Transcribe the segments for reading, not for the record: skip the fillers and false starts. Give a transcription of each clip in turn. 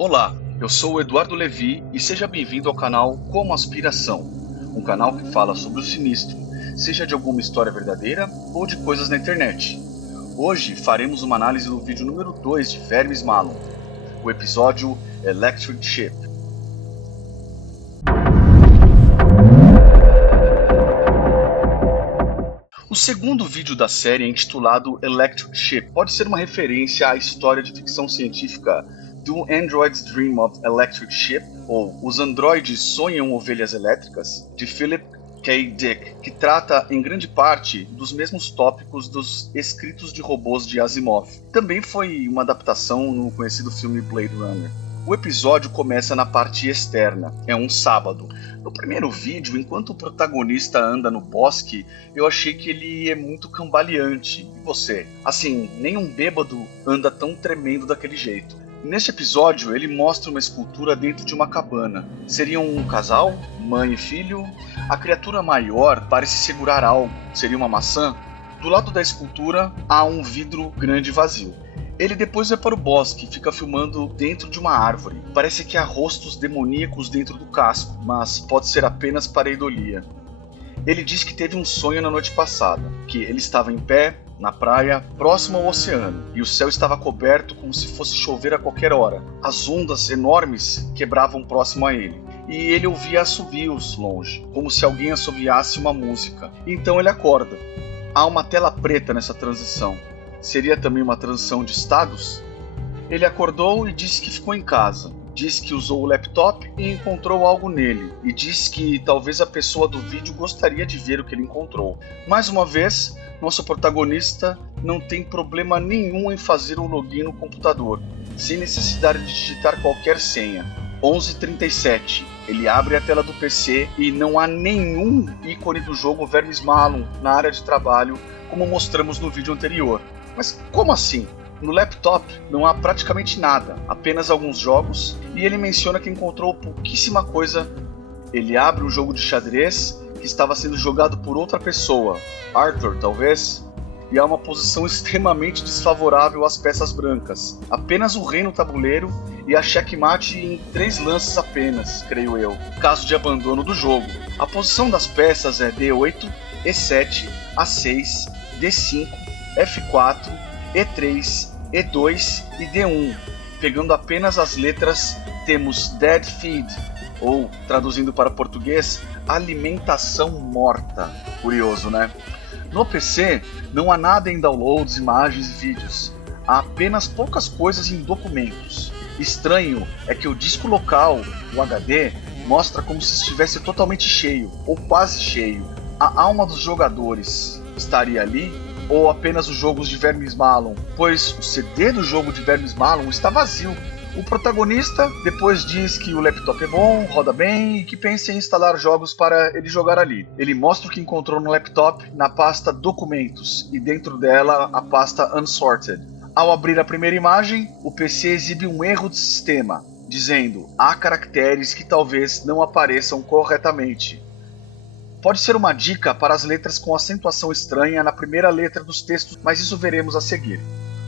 Olá, eu sou o Eduardo Levi e seja bem-vindo ao canal Como Aspiração, um canal que fala sobre o sinistro, seja de alguma história verdadeira ou de coisas na internet. Hoje faremos uma análise do vídeo número 2 de Vermes Malum, o episódio Electric Ship. O segundo vídeo da série é intitulado Electric Ship. Pode ser uma referência à história de ficção científica Do Androids Dream of Electric Ship, ou Os Androides Sonham Ovelhas Elétricas, de Philip K. Dick, que trata em grande parte dos mesmos tópicos dos Escritos de Robôs de Asimov. Também foi uma adaptação no conhecido filme Blade Runner. O episódio começa na parte externa, é um sábado. No primeiro vídeo, enquanto o protagonista anda no bosque, eu achei que ele é muito cambaleante. E você? Assim, nenhum bêbado anda tão tremendo daquele jeito. Neste episódio, ele mostra uma escultura dentro de uma cabana. Seriam um casal, mãe e filho? A criatura maior parece segurar algo. Seria uma maçã? Do lado da escultura, há um vidro grande e vazio. Ele depois vai para o bosque e fica filmando dentro de uma árvore. Parece que há rostos demoníacos dentro do casco, mas pode ser apenas pareidolia. Ele diz que teve um sonho na noite passada, que ele estava em pé, na praia, próximo ao oceano, e o céu estava coberto como se fosse chover a qualquer hora. As ondas enormes quebravam próximo a ele, e ele ouvia assobios longe, como se alguém assobiasse uma música. Então ele acorda. Há uma tela preta nessa transição. Seria também uma transição de estados? Ele acordou e disse que ficou em casa. Disse que usou o laptop e encontrou algo nele. E disse que talvez a pessoa do vídeo gostaria de ver o que ele encontrou. Mais uma vez, nosso protagonista não tem problema nenhum em fazer um login no computador, sem necessidade de digitar qualquer senha. 11h37. Ele abre a tela do PC e não há nenhum ícone do jogo Vermes Malum na área de trabalho, como mostramos no vídeo anterior. Mas como assim? No laptop não há praticamente nada, apenas alguns jogos, e ele menciona que encontrou pouquíssima coisa. Ele abre o jogo de xadrez que estava sendo jogado por outra pessoa, Arthur talvez, e há uma posição extremamente desfavorável às peças brancas. Apenas o rei no tabuleiro e a checkmate em 3 lances apenas, creio eu, caso de abandono do jogo. A posição das peças é D8, E7, A6, D5, F4, E3, E2 e D1. Pegando apenas as letras, temos Dead Feed, ou, traduzindo para português, alimentação morta. Curioso, né? No PC, não há nada em downloads, imagens e vídeos. Há apenas poucas coisas em documentos. Estranho é que o disco local, o HD, mostra como se estivesse totalmente cheio, ou quase cheio. A alma dos jogadores estaria ali? Ou apenas os jogos de Vermes Malum? Pois o CD do jogo de Vermes Malum está vazio. O protagonista depois diz que o laptop é bom, roda bem e que pensa em instalar jogos para ele jogar ali. Ele mostra o que encontrou no laptop na pasta Documentos e dentro dela a pasta Unsorted. Ao abrir a primeira imagem, o PC exibe um erro de sistema, dizendo: há caracteres que talvez não apareçam corretamente. Pode ser uma dica para as letras com acentuação estranha na primeira letra dos textos, mas isso veremos a seguir.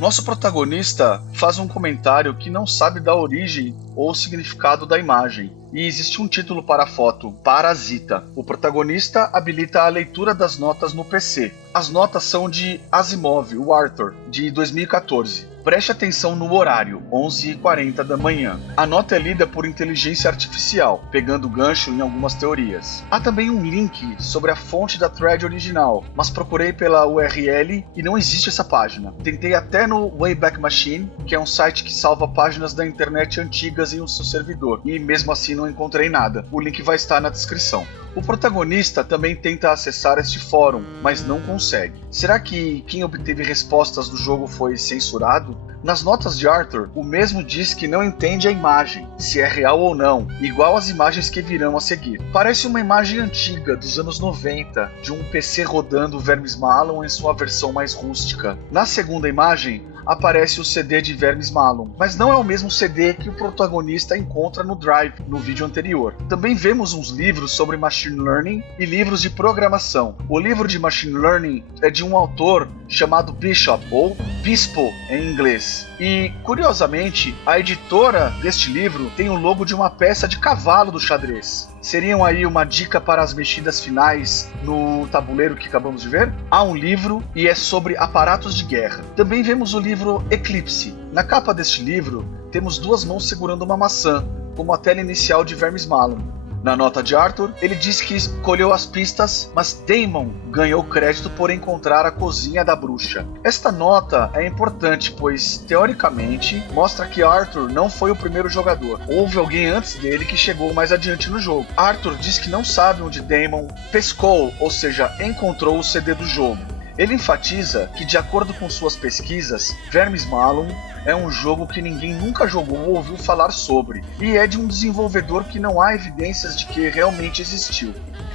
Nosso protagonista faz um comentário que não sabe da origem ou significado da imagem, e existe um título para a foto: Parasita. O protagonista habilita a leitura das notas no PC. As notas são de Asimov, o Arthur, de 2014. Preste atenção no horário, 11h40 da manhã. A nota é lida por inteligência artificial, pegando gancho em algumas teorias. Há também um link sobre a fonte da thread original, mas procurei pela URL e não existe essa página. Tentei até no Wayback Machine, que é um site que salva páginas da internet antigas em um seu servidor, e mesmo assim não encontrei nada. O link vai estar na descrição. O protagonista também tenta acessar este fórum, mas não consegue. Será que quem obteve respostas do jogo foi censurado? Nas notas de Arthur, o mesmo diz que não entende a imagem, se é real ou não, igual às imagens que virão a seguir. Parece uma imagem antiga, dos anos 90, de um PC rodando Vermes Malum em sua versão mais rústica. Na segunda imagem, aparece o CD de Vermes Malum, mas não é o mesmo CD que o protagonista encontra no Drive, no vídeo anterior. Também vemos uns livros sobre Machine Learning e livros de programação. O livro de Machine Learning é de um autor chamado Bishop, ou Bispo em inglês. E, curiosamente, a editora deste livro tem o logo de uma peça de cavalo do xadrez. Seriam aí uma dica para as mexidas finais no tabuleiro que acabamos de ver? Há um livro e é sobre aparatos de guerra. Também vemos o livro Eclipse. Na capa deste livro, temos duas mãos segurando uma maçã, como a tela inicial de Vermes Malum. Na nota de Arthur, ele diz que escolheu as pistas, mas Damon ganhou crédito por encontrar a cozinha da bruxa. Esta nota é importante, pois, teoricamente, mostra que Arthur não foi o primeiro jogador. Houve alguém antes dele que chegou mais adiante no jogo. Arthur diz que não sabe onde Damon pescou, ou seja, encontrou o CD do jogo. Ele enfatiza que, de acordo com suas pesquisas, Vermes Malum é um jogo que ninguém nunca jogou ou ouviu falar sobre, e é de um desenvolvedor que não há evidências de que realmente existiu.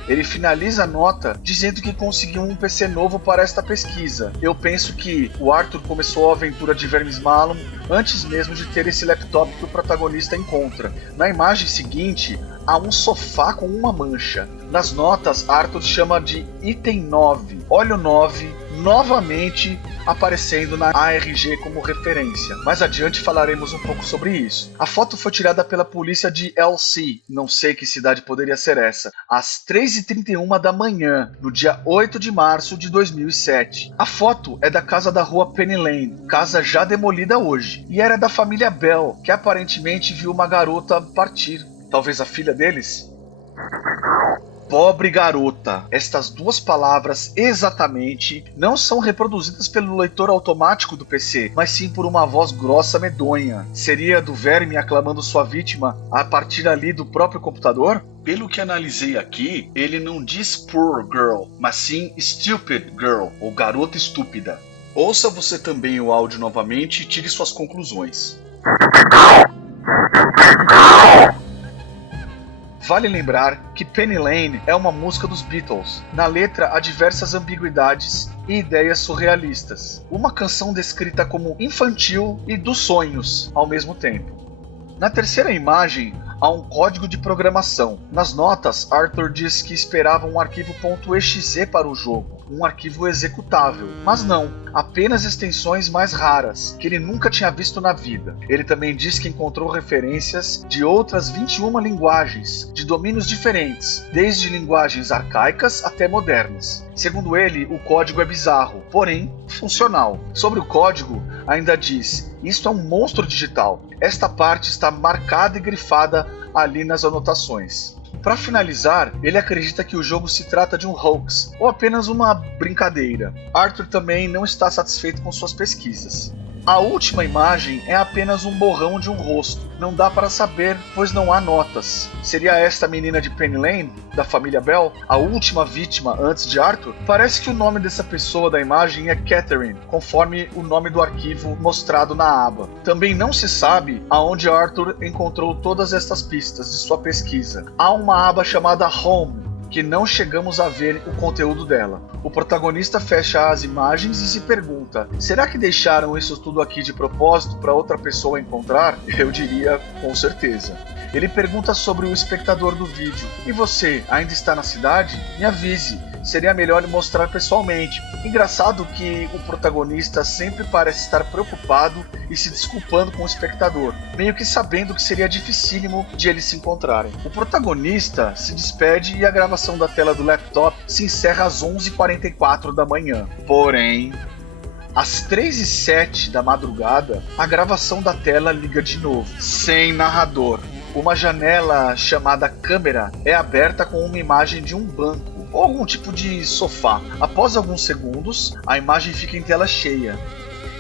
Ele finaliza a nota dizendo que conseguiu um PC novo para esta pesquisa. Eu penso que o Arthur começou a aventura de Vermes Malum antes mesmo de ter esse laptop que o protagonista encontra. Na imagem seguinte, há um sofá com uma mancha. Nas notas, Arthur chama de item 9. Olha o 9 novamente aparecendo na ARG como referência. Mais adiante falaremos um pouco sobre isso. A foto foi tirada pela polícia de LC, não sei que cidade poderia ser essa, às 3h31 da manhã, no dia 8 de março de 2007. A foto é da casa da rua Penny Lane, casa já demolida hoje, e era da família Bell, que aparentemente viu uma garota partir. Talvez a filha deles? Pobre garota. Estas duas palavras exatamente não são reproduzidas pelo leitor automático do PC, mas sim por uma voz grossa medonha. Seria do verme aclamando sua vítima a partir ali do próprio computador? Pelo que analisei aqui, ele não diz poor girl, mas sim stupid girl, ou garota estúpida. Ouça você também o áudio novamente e tire suas conclusões. Vale lembrar que Penny Lane é uma música dos Beatles. Na letra há diversas ambiguidades e ideias surrealistas. Uma canção descrita como infantil e dos sonhos ao mesmo tempo. Na terceira imagem, há um código de programação. Nas notas, Arthur diz que esperava um arquivo .exe para o jogo, um arquivo executável, mas não, apenas extensões mais raras, que ele nunca tinha visto na vida. Ele também diz que encontrou referências de outras 21 linguagens, de domínios diferentes, desde linguagens arcaicas até modernas. Segundo ele, o código é bizarro, porém funcional. Sobre o código, ainda diz: isto é um monstro digital. Esta parte está marcada e grifada ali nas anotações. Para finalizar, ele acredita que o jogo se trata de um hoax, ou apenas uma brincadeira. Arthur também não está satisfeito com suas pesquisas. A última imagem é apenas um borrão de um rosto. Não dá para saber, pois não há notas. Seria esta menina de Penny Lane, da família Bell, a última vítima antes de Arthur? Parece que o nome dessa pessoa da imagem é Catherine, conforme o nome do arquivo mostrado na aba. Também não se sabe aonde Arthur encontrou todas estas pistas de sua pesquisa. Há uma aba chamada Home, que não chegamos a ver o conteúdo dela. O protagonista fecha as imagens e se pergunta: será que deixaram isso tudo aqui de propósito para outra pessoa encontrar? Eu diria com certeza. Ele pergunta sobre o espectador do vídeo: e você, ainda está na cidade? Me avise, seria melhor lhe mostrar pessoalmente. Engraçado que o protagonista sempre parece estar preocupado e se desculpando com o espectador, meio que sabendo que seria dificílimo de eles se encontrarem. O protagonista se despede e a gravação da tela do laptop se encerra às 11h44 da manhã. Porém, às 3h07 da madrugada, a gravação da tela liga de novo, sem narrador. Uma janela chamada câmera é aberta com uma imagem de um banco ou algum tipo de sofá. Após alguns segundos, a imagem fica em tela cheia.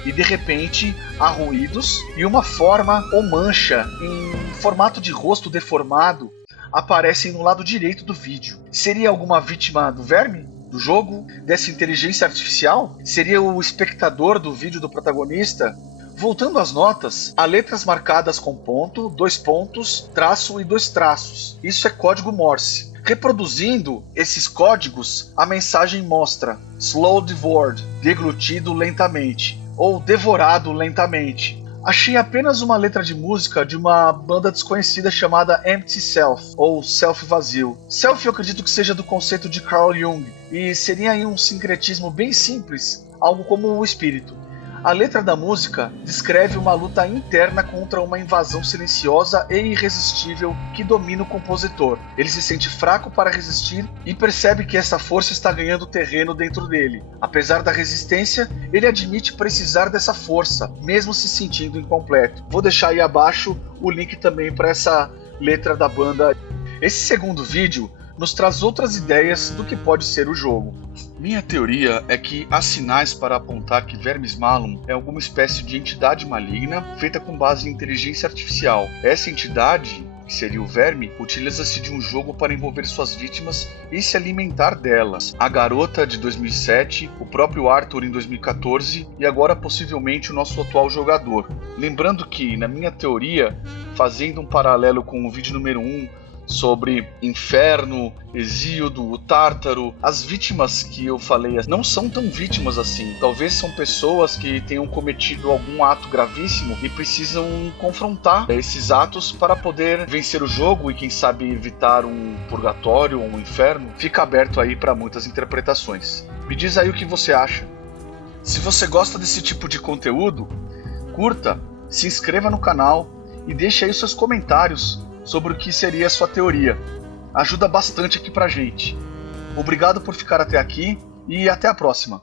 E de repente, há ruídos e uma forma ou mancha em formato de rosto deformado aparecem no lado direito do vídeo. Seria alguma vítima do verme? Do jogo? Dessa inteligência artificial? Seria o espectador do vídeo do protagonista? Voltando às notas, há letras marcadas com ponto, 2 pontos, traço e 2 traços. Isso é código Morse. Reproduzindo esses códigos, a mensagem mostra: slowed word, deglutido lentamente. ou devorado lentamente. Achei apenas uma letra de música de uma banda desconhecida chamada Empty Self, ou Self Vazio. Self eu acredito que seja do conceito de Carl Jung, e seria aí um sincretismo bem simples, algo como o espírito. A letra da música descreve uma luta interna contra uma invasão silenciosa e irresistível que domina o compositor. Ele se sente fraco para resistir e percebe que essa força está ganhando terreno dentro dele. Apesar da resistência, ele admite precisar dessa força, mesmo se sentindo incompleto. Vou deixar aí abaixo o link também para essa letra da banda. Esse segundo vídeo nos traz outras ideias do que pode ser o jogo. Minha teoria é que há sinais para apontar que Vermis Malum é alguma espécie de entidade maligna feita com base em inteligência artificial. Essa entidade, que seria o verme, utiliza-se de um jogo para envolver suas vítimas e se alimentar delas. A garota de 2007, o próprio Arthur em 2014 e agora possivelmente o nosso atual jogador. Lembrando que, na minha teoria, fazendo um paralelo com o vídeo número 1, sobre Inferno, Exíodo, o Tártaro, as vítimas que eu falei não são tão vítimas assim. Talvez são pessoas que tenham cometido algum ato gravíssimo e precisam confrontar esses atos para poder vencer o jogo e quem sabe evitar um purgatório ou um inferno. Fica aberto aí para muitas interpretações. Me diz aí o que você acha. Se você gosta desse tipo de conteúdo, curta, se inscreva no canal e deixe aí os seus comentários sobre o que seria a sua teoria. Ajuda bastante aqui pra gente. Obrigado por ficar até aqui e até a próxima.